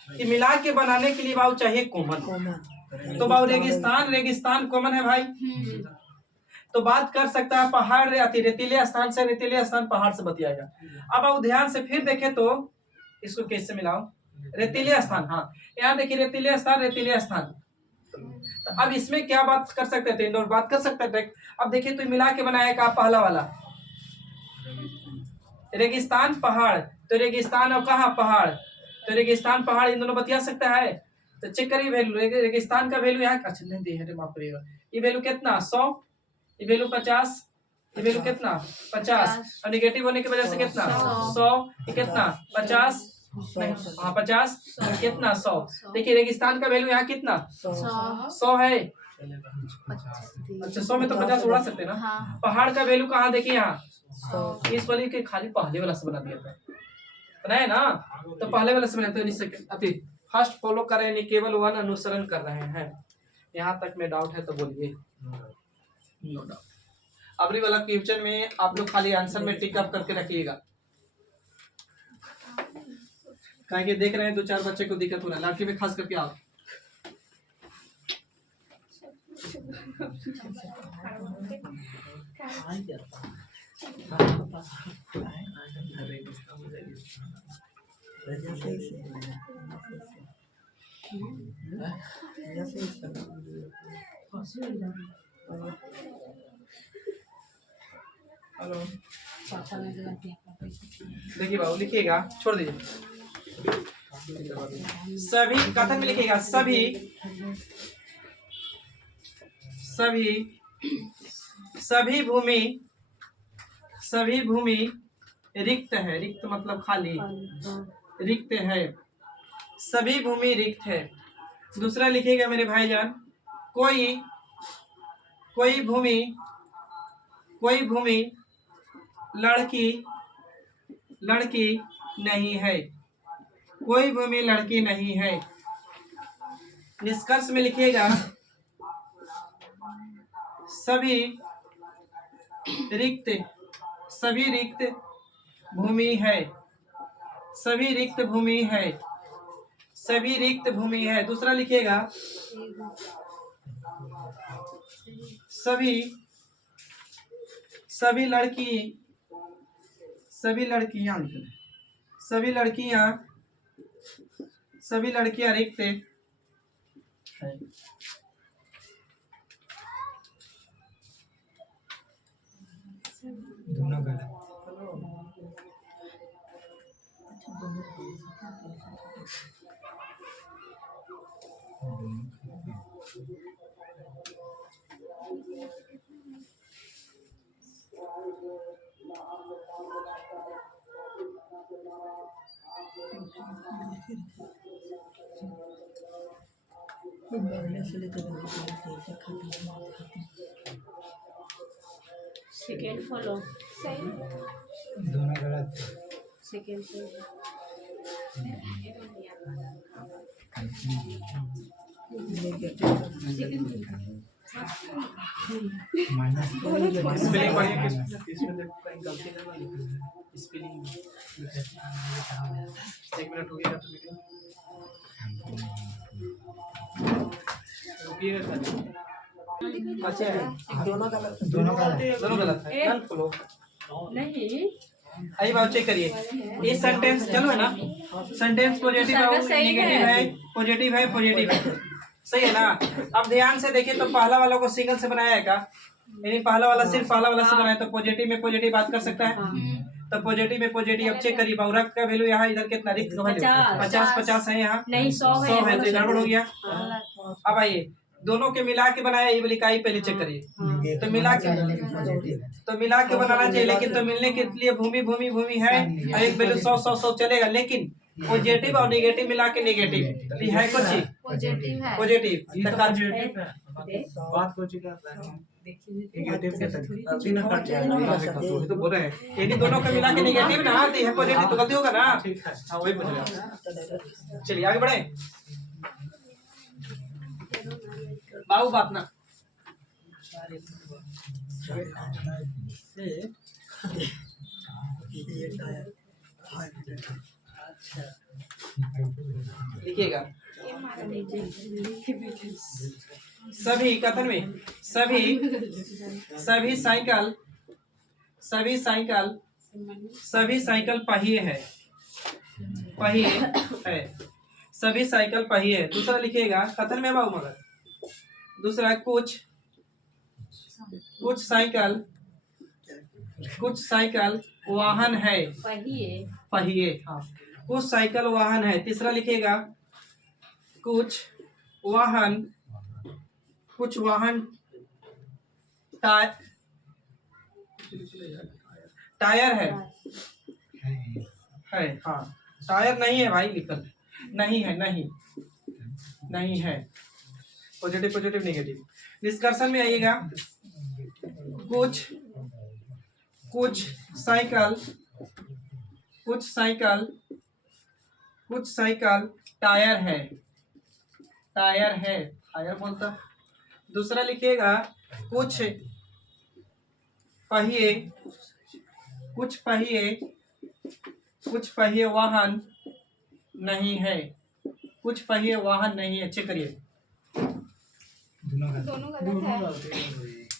कि मिला के बनाने के लिए बाबू चाहिए कॉमन। तो बाबू रेगिस्तान कॉमन है भाई, तो बात कर सकता है पहाड़ रेतीले स्थान से, रेतीले स्थान पहाड़ से बतियाएगा। अब बाबू ध्यान से फिर देखे तो इसको कैसे मिलाओ, रेतीले स्थान, हाँ यहाँ देखिए रेतीले स्थान। तो अब इसमें क्या बात कर सकते थे, इंदौर बात कर सकते थे। अब देखिए तो मिला के बनाएगा पहला वाला रेगिस्तान पहाड़, तो रेगिस्तान और कहाँ पहाड़, तो रेगिस्तान पहाड़ इन दोनों बतिया सकता है। तो चेक करिए वैल्यू, रेगिस्तान का वैल्यू यहाँ, अच्छा नहीं दे माफ करिएगा, ये वैल्यू कितना 100, ये वैल्यू 50, ये वैल्यू कितना 50, और निगेटिव होने की वजह से कितना 100, ये कितना 50, हाँ 50 कितना 100। देखिए रेगिस्तान का वैल्यू यहाँ कितना 100 है। अच्छा 100 में तो 50 उड़ा सकते हैं ना। पहाड़ का वैल्यू कहाँ देखिए यहाँ, इस वाली के खाली पहले वाला से बना दिया था, बनाया ना, तो पहले वाले से बनाते हैं। फर्स्ट फॉलो कर रहे हैं, केवल वन अनुसरण कर रहे हैं। यहाँ तक में डाउट है तो बोलिए। No doubt. अगली वाला क्वेश्चन में आप लोग खाली आंसर में टिक अप करके रखिएगा, कहीं के देख रहे हैं 2-4 बच्चे को दिक्कत हो रहा है, लड़की में खास करके आप हेलो देखिए बाबू, लिखिएगा, छोड़ दीजिए। सभी कथन में लिखिएगा, सभी भूमि रिक्त है। रिक्त मतलब खाली, रिक्त है। सभी भूमि रिक्त है। दूसरा लिखिएगा मेरे भाईजान, कोई भूमि लड़की नहीं है। कोई भूमि लड़की नहीं है। निष्कर्ष में लिखिएगा, सभी रिक्त भूमि है। सभी रिक्त भूमि है। सभी रिक्त भूमि है। दूसरा लिखिएगा, सभी लड़कियां रिक्त है। दोनों गलत। सेकेंड फॉलो, सही। दोनों गलत। Second follow. माइनस स्पेलिंग पढ़िए, किसमें देखो कहीं गलती ना लिखी है स्पेलिंग। एक मिनट रुकिएगा तो वीडियो रुकिएगा। अच्छा है, दोनों गलत। दोनों गलत। दोनों गलत है। कल खोलो, नहीं, आइए बात चेक करिए। ये सेंटेंस चलो है ना, सेंटेंस पॉजिटिव है, नेगेटिव है, पॉजिटिव है, पॉजिटिव है, सही है ना। अब ध्यान से देखिए, तो पहला वाला को सिंगल से बनाया है का, यानी पहला वाला सिर्फ पहला वाला से बनाया, तो पॉजिटिव में पॉजिटिव बात कर सकता है। तो पॉजिटिव में पॉजिटिव। अब चेक करिए, बहुरक का वैल्यू यहाँ इधर कितना, रिक्त का वैल्यू 50 है, यहाँ नहीं 100 100 है, तो गड़बड़ हो गया। हाँ। अब आइए, दोनों के मिला के बनाया, ये वाली इकाई पहले चेक करिए। तो मिला के बनाना चाहिए, लेकिन तो मिलने के लिए भूमि है, और एक वैल्यू 100 चलेगा, लेकिन पॉजिटिव और नेगेटिव मिला के नेगेटिव है कुछ पॉजिटिव है। पॉजिटिव। बात हो चुका है। नेगेटिव के तक तीन कट तो बोल रहे हैं, यदि दोनों का मिला के नेगेटिव ना आती है पॉजिटिव, तो गलती होगा ना। ठीक है। हाँ, वही पूछ रहे हैं। चलिए आगे बढ़े। बाबू बात ना लिखिएगा, सभी कथन में सभी साइकिल पहिए है। सभी साइकिल पहिए है। दूसरा लिखिएगा कथन में बाबू, मगर दूसरा कुछ साइकिल वाहन है। पहिए, हाँ, कुछ साइकिल वाहन है। तीसरा लिखिएगा कुछ वाहन टायर है। हाँ, टायर नहीं है भाई, लिखल नहीं है। Positive negative. निष्कर्षण में आइएगा, कुछ साइकिल टायर है। टायर बोलता। दूसरा लिखिएगा कुछ पहिए वाहन नहीं है। कुछ पहिए वाहन नहीं है। चेक करिए,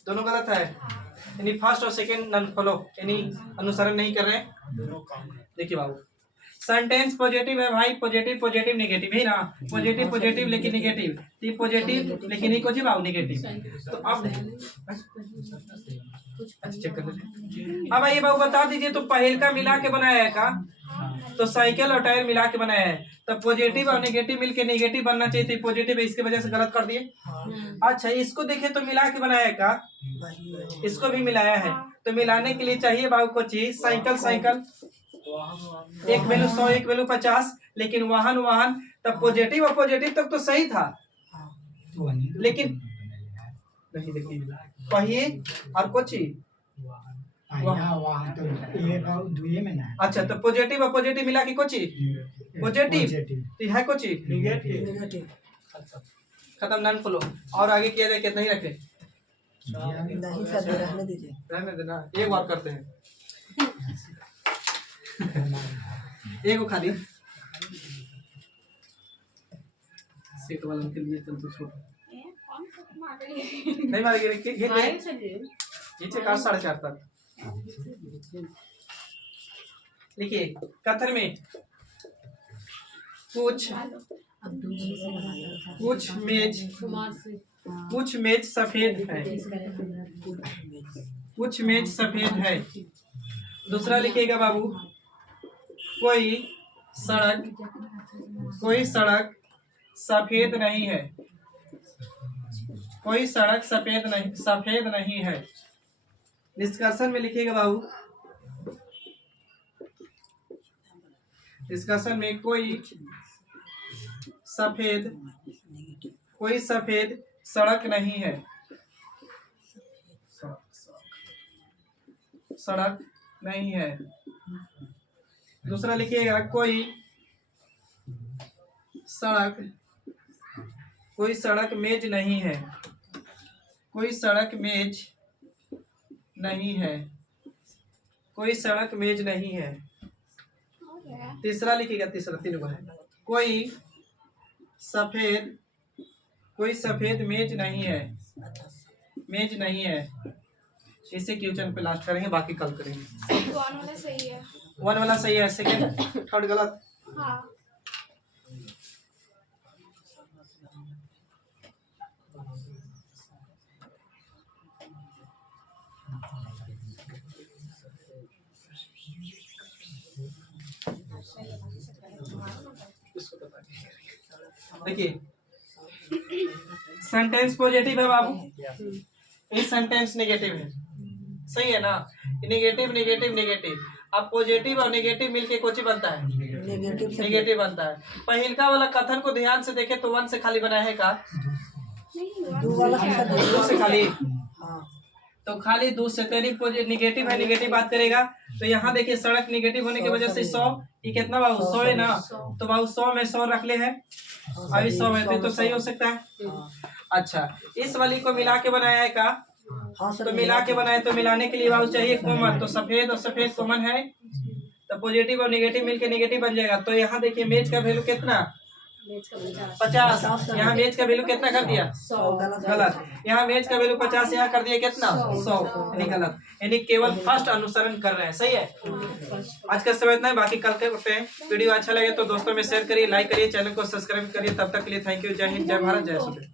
दोनों गलत है। यानी फर्स्ट और सेकंड नन फॉलो, यानी अनुसरण नहीं कर रहे। देखिए बाबू, सेंटेंस पॉजिटिव है भाई, पॉजिटिव नेगेटिव है ना। पॉजिटिव लेकिन नेगेटिव, ये पॉजिटिव लेकिन ये कुछ बाबू नेगेटिव। तो अब अच्छा चेक कर लीजिए। अब ये बाबू बता दीजिए, तो पहल का मिला के बनाया है का, तो साइकिल और टायर मिला के बनाया है। तो पॉजिटिव और नेगेटिव मिलके नेगेटिव बनना चाहिए थी, पॉजिटिव इसकी वजह से गलत कर दिए। अच्छा इसको देखिए तो मिला के बनाया का, इसको भी मिलाया है, तो मिलाने के लिए चाहिए बाबू को चीज साइकिल साइकिल, एक वैल्यू 100 एक वैल्यू 50, लेकिन वाहन वाहन, तब पॉजिटिव और पॉजिटिव तक तो सही था, लेकिन नहीं देखिए पहिए और कोची अच्छा, तो पॉजिटिव और पॉजिटिव मिला के कोची पॉजिटिव, तो है कोची नेगेटिव खत्म, नन खोलो और आगे किया जाए कितना ही रखे, नहीं सर रहने दीजिए। रहने देना, एक बार करते हैं एक को खाली सीट वालों के लिए चल तो छोड़ कौन सा मार रही है? नहीं मारेंगे आए चलिए नीचे कार 4:30 तक। देखिए कथन में कुछ कुमार से कुछ मेज सफेद है, कुछ मेज सफेद है। दूसरा लिखिएगा बाबू, कोई सड़क सफेद नहीं है, कोई सड़क सफेद नहीं है। डिस्कशन में लिखिएगा बाबू, डिस्कशन में कोई सफेद सड़क नहीं है, सड़क नहीं है। दूसरा लिखिएगा, कोई सड़क मेज नहीं है, कोई सड़क मेज नहीं है, कोई सड़क मेज नहीं है। तीसरा लिखिएगा, तीसरा तीन को है, कोई सफेद मेज नहीं है, मेज नहीं है। इसे क्वेश्चन पे लास्ट करेंगे, बाकी कल करेंगे। कौन वाला सही है? 1 वाला सही है, सेकंड थर्ड गलत। हाँ देखिए सेंटेंस पॉजिटिव है बाबू, ये सेंटेंस नेगेटिव है, सही है ना। नेगेटिव नेगेटिव नेगेटिव, अब पॉजिटिव और नेगेटिव मिलके कुछ बनता है, नेगेटिव बनता है। पहिलका वाला कथन को ध्यान से देखे तो 1 से खाली बना है का, नहीं 2 से खाली, हाँ तो खाली 2 से नेगेटिव है, नेगेटिव बात करेगा। तो यहाँ देखिए सड़क नेगेटिव होने की वजह से 100, ये कितना बाबू 100 है ना, तो बाबू 100 में 100 रख ले है, अभी 100 में तो सही हो सकता है। अच्छा इस वाली को मिला के बनाया है का, हाँ तो मिला के बनाए, तो मिलाने के लिए बाबू चाहिए कॉमन, तो सफेद और सफेद कॉमन है, तो पॉजिटिव और नेगेटिव मिलके नेगेटिव बन जाएगा। तो यहाँ देखिए मेज का वैल्यू कितना, मेज का 50, यहाँ मेज का वैल्यू कितना कर दिया, 100 गलत। यहाँ मेज का वैल्यू 50, यहाँ कर दिया कितना 100, यानी गलत, यानी केवल फर्स्ट अनुसरण कर रहे हैं, सही है। आज का समय इतना है, बाकी कल करते हैं। वीडियो अच्छा लगे तो दोस्तों में शेयर करिए, लाइक करिए, चैनल को सब्सक्राइब करिए। तब तक के लिए थैंक यू, जय हिंद, जय भारत, जय सूर्य।